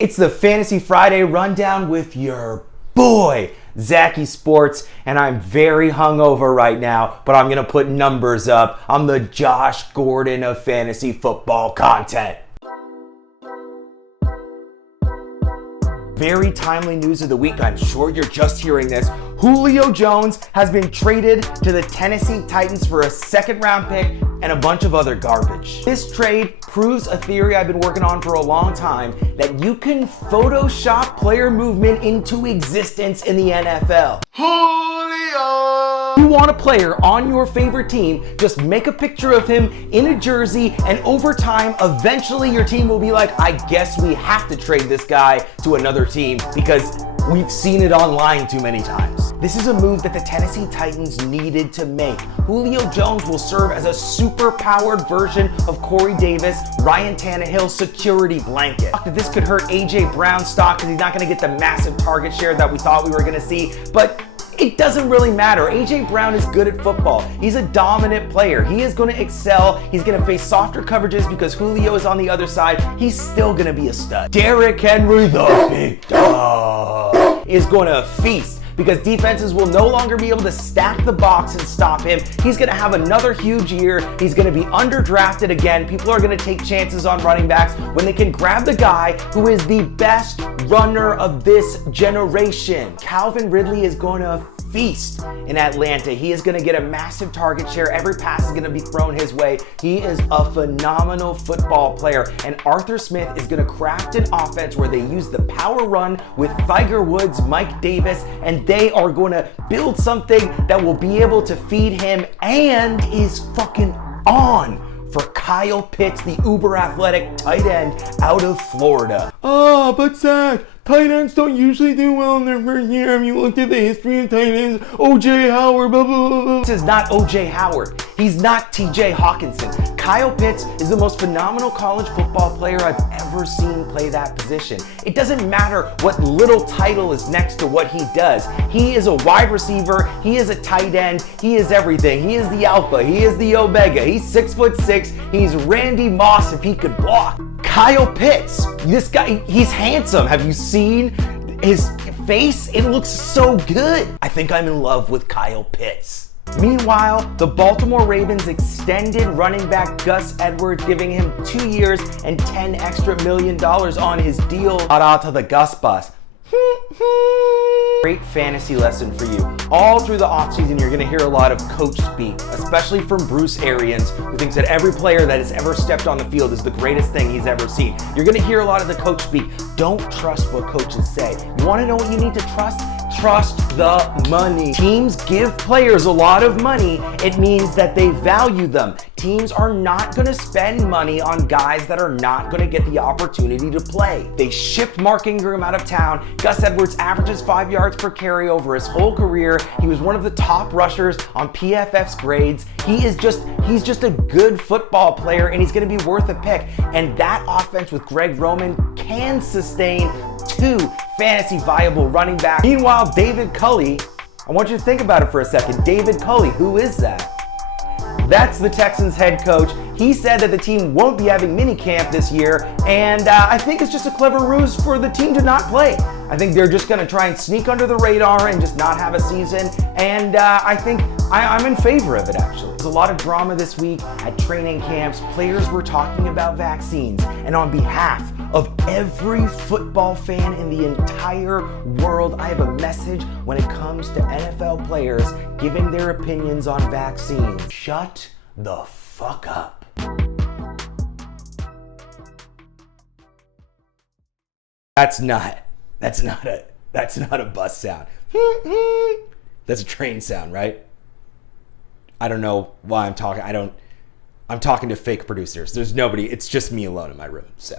It's the Fantasy Friday rundown with your boy, Zachy Sports, and I'm very hungover right now, but I'm going to put numbers up. I'm the Josh Gordon of fantasy football content. Very timely news of the week. I'm sure you're just hearing this. Julio Jones has been traded to the Tennessee Titans for a second-round pick and a bunch of other garbage. This trade proves a theory I've been working on for a long time, that you can Photoshop player movement into existence in the NFL. Julio! You want a player on your favorite team, just make a picture of him in a jersey, and over time, eventually your team will be like, I guess we have to trade this guy to another team because we've seen it online too many times. This is a move that the Tennessee Titans needed to make. Julio Jones will serve as a super-powered version of Corey Davis, Ryan Tannehill's security blanket. This could hurt A.J. Brown's stock because he's not going to get the massive target share that we thought we were going to see, but it doesn't really matter. A.J. Brown is good at football. He's a dominant player. He is going to excel. He's going to face softer coverages because Julio is on the other side. He's still going to be a stud. Derrick Henry, the big dog, is going to feast because defenses will no longer be able to stack the box and stop him. He's going to have another huge year. He's going to be underdrafted again. People are going to take chances on running backs when they can grab the guy who is the best runner of this generation. Calvin Ridley is going to feast in Atlanta. He is going to get a massive target share. Every pass is going to be thrown his way. He is a phenomenal football player. And Arthur Smith is going to craft an offense where they use the power run with Tiger Woods, Mike Davis, and they are going to build something that will be able to feed him and is fucking on for Kyle Pitts, the uber athletic tight end out of Florida. Oh, but Zach, tight ends don't usually do well in their first year. Have you looked at the history of tight ends? O.J. Howard, blah, blah, blah, blah. This is not O.J. Howard. He's not T.J. Hawkinson. Kyle Pitts is the most phenomenal college football player I've ever seen play that position. It doesn't matter what little title is next to what he does. He is a wide receiver. He is a tight end. He is everything. He is the alpha. He is the omega. He's 6'6". He's Randy Moss if he could block. Kyle Pitts, this guy, he's handsome. Have you seen his face? It looks so good. I think I'm in love with Kyle Pitts. Meanwhile, the Baltimore Ravens extended running back Gus Edwards, giving him 2 years and $10 extra million on his deal. Shout out to the Gus Bus. Great fantasy lesson for you. All through the offseason, you're going to hear a lot of coach speak, especially from Bruce Arians, who thinks that every player that has ever stepped on the field is the greatest thing he's ever seen. You're going to hear a lot of the coach speak. Don't trust what coaches say. You want to know what you need to trust? Trust the money. Teams give players a lot of money. It means that they value them. Teams are not going to spend money on guys that are not going to get the opportunity to play. They shipped Mark Ingram out of town. Gus Edwards averages 5 yards per carry over his whole career. He was one of the top rushers on PFF's grades. He's just a good football player, and he's going to be worth a pick. And that offense with Greg Roman can sustain 2 fantasy viable running backs. Meanwhile, David Culley, I want you to think about it for a second. David Culley, who is that? That's the Texans head coach. He said that the team won't be having minicamp this year, and I think it's just a clever ruse for the team to not play. I think they're just going to try and sneak under the radar and just not have a season, and I think I'm in favor of it, actually. There's a lot of drama this week at training camps. Players were talking about vaccines, and on behalf of every football fan in the entire world, I have a message when it comes to NFL players giving their opinions on vaccines. Shut the fuck up. That's not a bus sound. That's a train sound, right? I don't know why I'm talking. I'm talking to fake producers. There's nobody. It's just me alone in my room. So